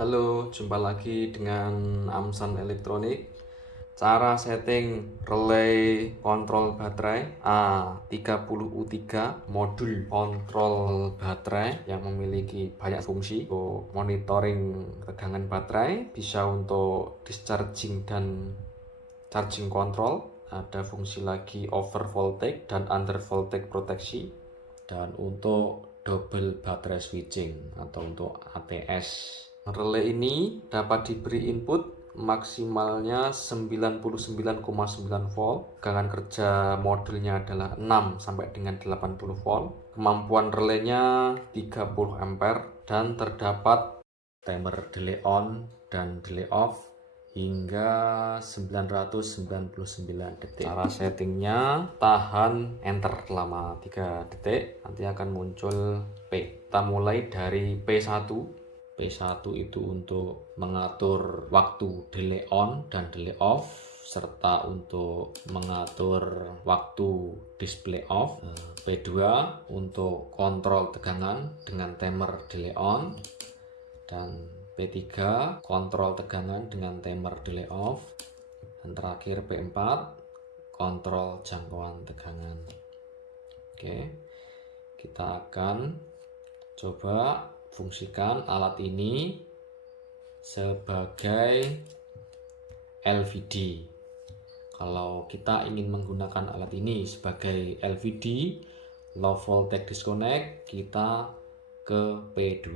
Halo, jumpa lagi dengan Amsan Elektronik. Cara setting relay kontrol baterai A30U3 modul kontrol baterai yang memiliki banyak fungsi untuk monitoring tegangan baterai, bisa untuk discharging dan charging control, ada fungsi lagi over voltage dan under voltage proteksi, dan untuk double baterai switching atau untuk ATS. Relay ini dapat diberi input maksimalnya 99,9 volt. Tegangan kerja modulnya adalah 6 sampai dengan 80 volt. Kemampuan relaynya 30 ampere dan terdapat timer delay on dan delay off hingga 999 detik. Cara settingnya, tahan enter selama 3 detik, nanti akan muncul P. Kita mulai dari P1. P1 itu untuk mengatur waktu delay on dan delay off, serta untuk mengatur waktu display off. P2 untuk kontrol tegangan dengan timer delay on, dan P3 kontrol tegangan dengan timer delay off, dan terakhir P4 kontrol jangkauan tegangan. Oke, kita akan coba fungsikan alat ini sebagai LVD. Kalau kita ingin menggunakan alat ini sebagai LVD, low voltage disconnect, kita ke P2.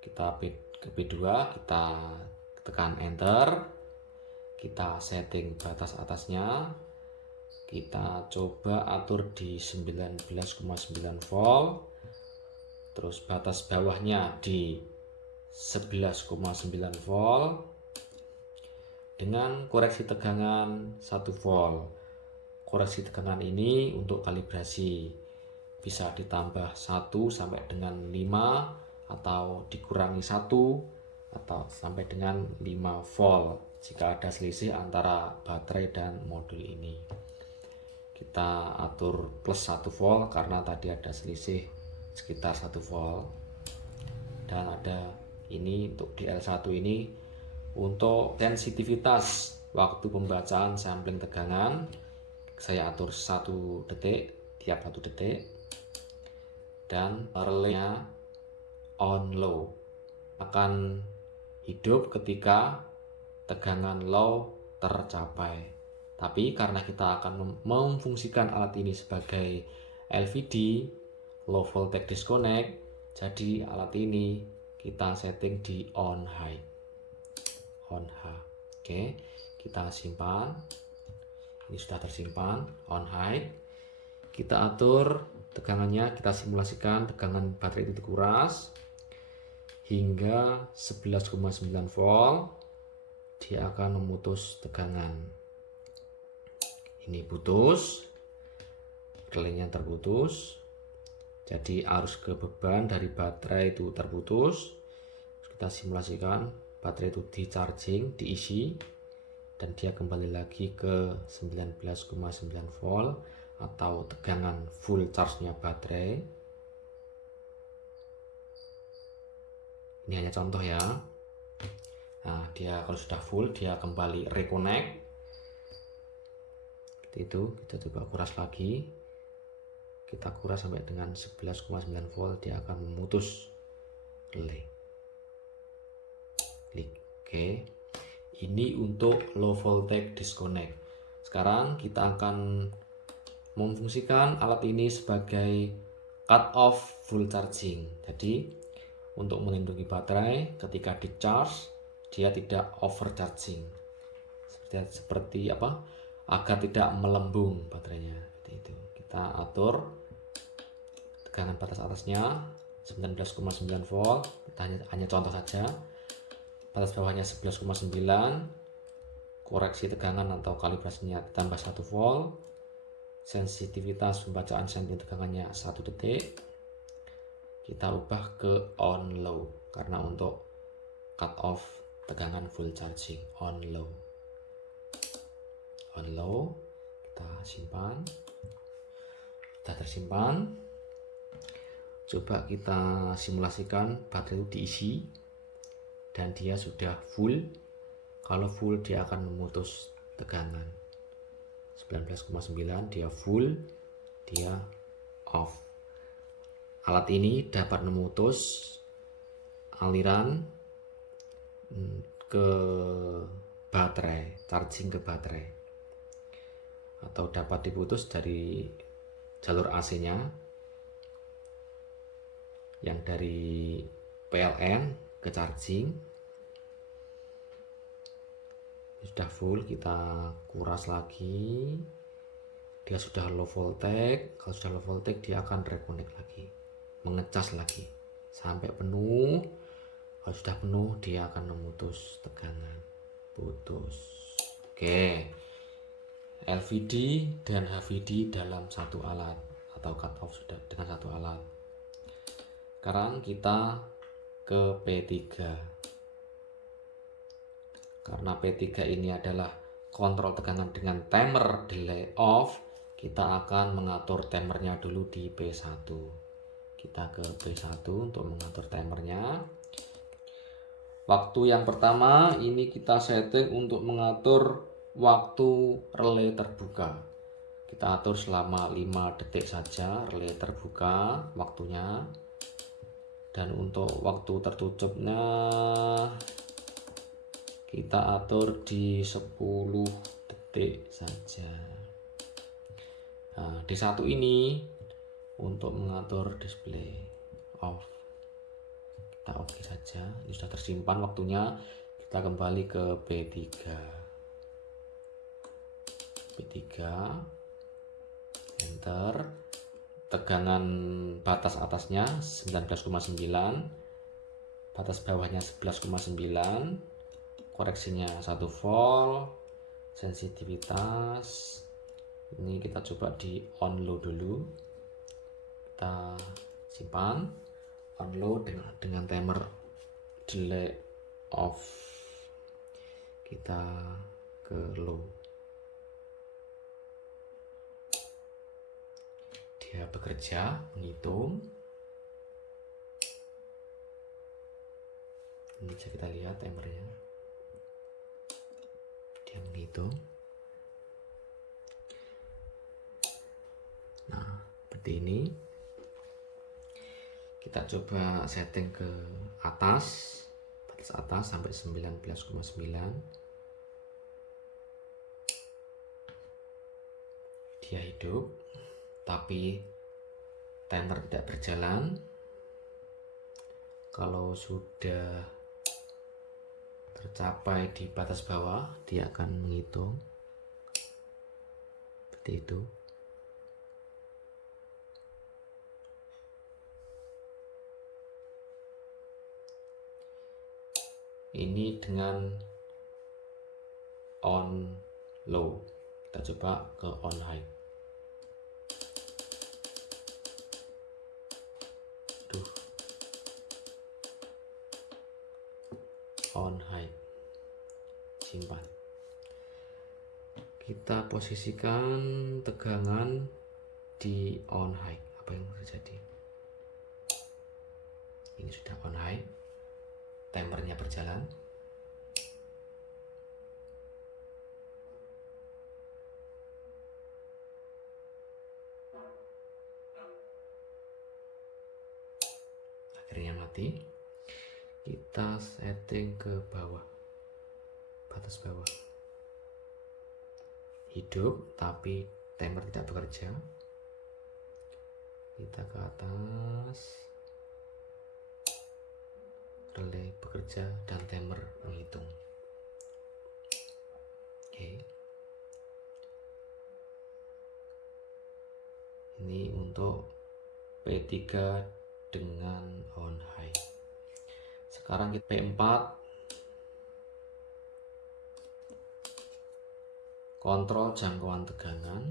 Kita ke P2, kita tekan enter, kita setting batas atasnya, kita coba atur di 19,9 volt, terus batas bawahnya di 11,9 volt dengan koreksi tegangan 1 volt. Koreksi tegangan ini untuk kalibrasi bisa ditambah 1 sampai dengan 5 atau dikurangi 1 atau sampai dengan 5 volt jika ada selisih antara baterai dan modul ini. Kita atur plus 1 volt karena tadi ada selisih sekitar 1 volt, dan ada ini untuk DL1 ini untuk sensitivitas waktu pembacaan sampling tegangan, saya atur 1 detik tiap 1 detik, dan relaynya on low, akan hidup ketika tegangan low tercapai. Tapi karena kita akan memfungsikan alat ini sebagai LVD, low voltage disconnect, jadi alat ini kita setting di on high. Oke, kita simpan. Ini sudah tersimpan on high. Kita atur tegangannya, kita simulasikan tegangan baterai itu dikuras hingga 11,9 volt. Dia akan memutus tegangan. Ini putus, relaynya terputus. Jadi arus ke beban dari baterai itu terputus. Kita simulasikan baterai itu di charging, diisi, dan dia kembali lagi ke 19,9 volt atau tegangan full charge-nya baterai. Ini hanya contoh ya. Nah, dia kalau sudah full, dia kembali reconnect. Seperti itu, kita coba kuras lagi. Kita kuras sampai dengan 11,9 volt, dia akan memutus relay. Oke, ini untuk low voltage disconnect. Sekarang kita akan memfungsikan alat ini sebagai cut off full charging. Jadi untuk melindungi baterai ketika di charge dia tidak overcharging. Seperti apa? Agar tidak melembung baterainya. Seperti itu. Kita atur tegangan batas atasnya 19,9 volt, hanya contoh saja. Batas bawahnya 11,9, koreksi tegangan atau kalibrasinya tambah 1 volt, sensitivitas pembacaan sampling tegangannya 1 detik. Kita ubah ke on low karena untuk cut off tegangan full charging. On low, kita simpan. Sudah tersimpan. Coba kita simulasikan baterai itu diisi dan dia sudah full. Kalau full dia akan memutus tegangan. 19,9 dia full, dia off. Alat ini dapat memutus aliran ke baterai, charging ke baterai, atau dapat diputus dari jalur AC-nya yang dari PLN ke charging. Sudah full, kita kuras lagi, dia sudah low voltage. Kalau sudah low voltage dia akan reconnect lagi, mengecas lagi sampai penuh. Kalau sudah penuh dia akan memutus tegangan, putus. Oke, LVD dan HVD dalam satu alat atau cut off sudah dengan satu alat. Sekarang kita ke P3. Karena P3 ini adalah kontrol tegangan dengan timer delay off, kita akan mengatur timernya dulu di P1. Kita ke P1 untuk mengatur timernya. Waktu yang pertama ini kita setting untuk mengatur waktu relay terbuka. Kita atur selama 5 detik saja relay terbuka waktunya. Dan untuk waktu tertutupnya kita atur di 10 detik saja. Nah, di satu ini untuk mengatur display off, kita oke saja. Ini sudah tersimpan waktunya. Kita kembali ke P3. P3, enter. Tegangan batas atasnya 19,9, batas bawahnya 11,9, koreksinya 1 volt, sensitivitas ini kita coba di on low dulu. Kita simpan on low dengan timer delay off. Kita ke low, dia bekerja menghitung. Ini bisa kita lihat timernya, dia menghitung. Nah, seperti ini. Kita coba setting ke atas, batas atas sampai 19,9. Dia hidup, tapi timer tidak berjalan. Kalau sudah tercapai di batas bawah, dia akan menghitung seperti itu. Ini dengan on low. Kita coba ke on high. On high, simpan. Kita posisikan tegangan di on high. Apa yang terjadi? Ini sudah on high, timernya berjalan. Akhirnya mati. Kita setting ke bawah, batas bawah, hidup tapi timer tidak bekerja. Kita ke atas, relay bekerja dan timer menghitung. Oke. Ini untuk P3 dengan on high. Sekarang kita P4, kontrol jangkauan tegangan.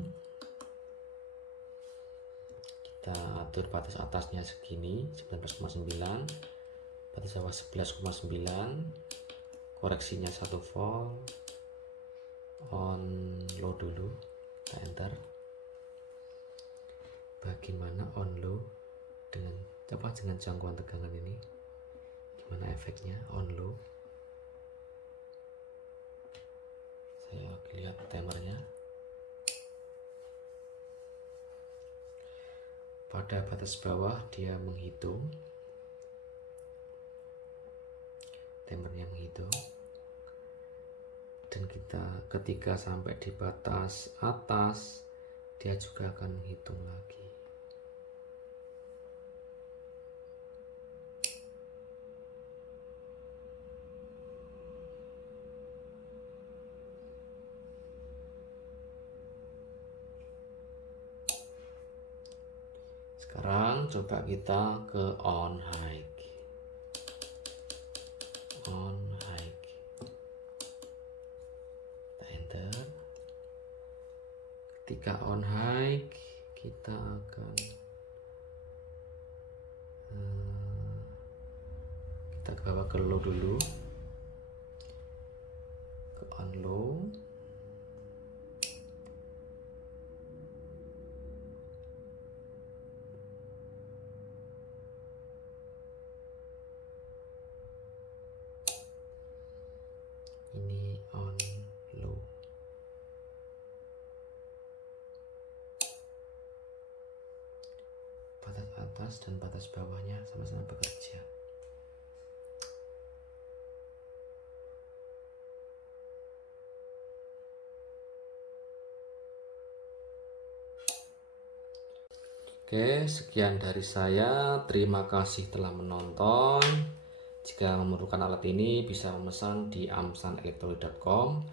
Kita atur batas atasnya segini 19,9, batas bawah 11,9, koreksinya 1 volt, on low dulu, kita enter. Bagaimana on low dengan jangkauan tegangan ini? Gimana efeknya on low? lihat timernya. Pada batas bawah dia menghitung, timernya menghitung, dan kita ketika sampai di batas atas dia juga akan menghitung lagi. Sekarang coba kita ke on high. On high. Kita enter. Ketika on high, kita akan kita bawa ke low dulu, ke on low. Ini on low. Batas atas dan batas bawahnya sama-sama bekerja. Oke, sekian dari saya. Terima kasih telah menonton. Jika memerlukan alat ini bisa memesan di amsanelectronic.com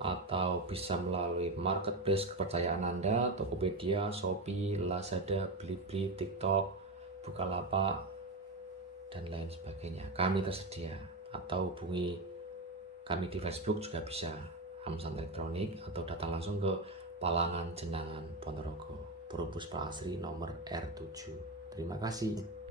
atau bisa melalui marketplace kepercayaan Anda, Tokopedia, Shopee, Lazada, Blibli, TikTok, Bukalapak, dan lain sebagainya. Kami tersedia. Atau hubungi kami di Facebook juga bisa, Amsan Elektronik, atau datang langsung ke Palangan Jenangan, Ponorogo, Purwopuspa Asri nomor R7. Terima kasih.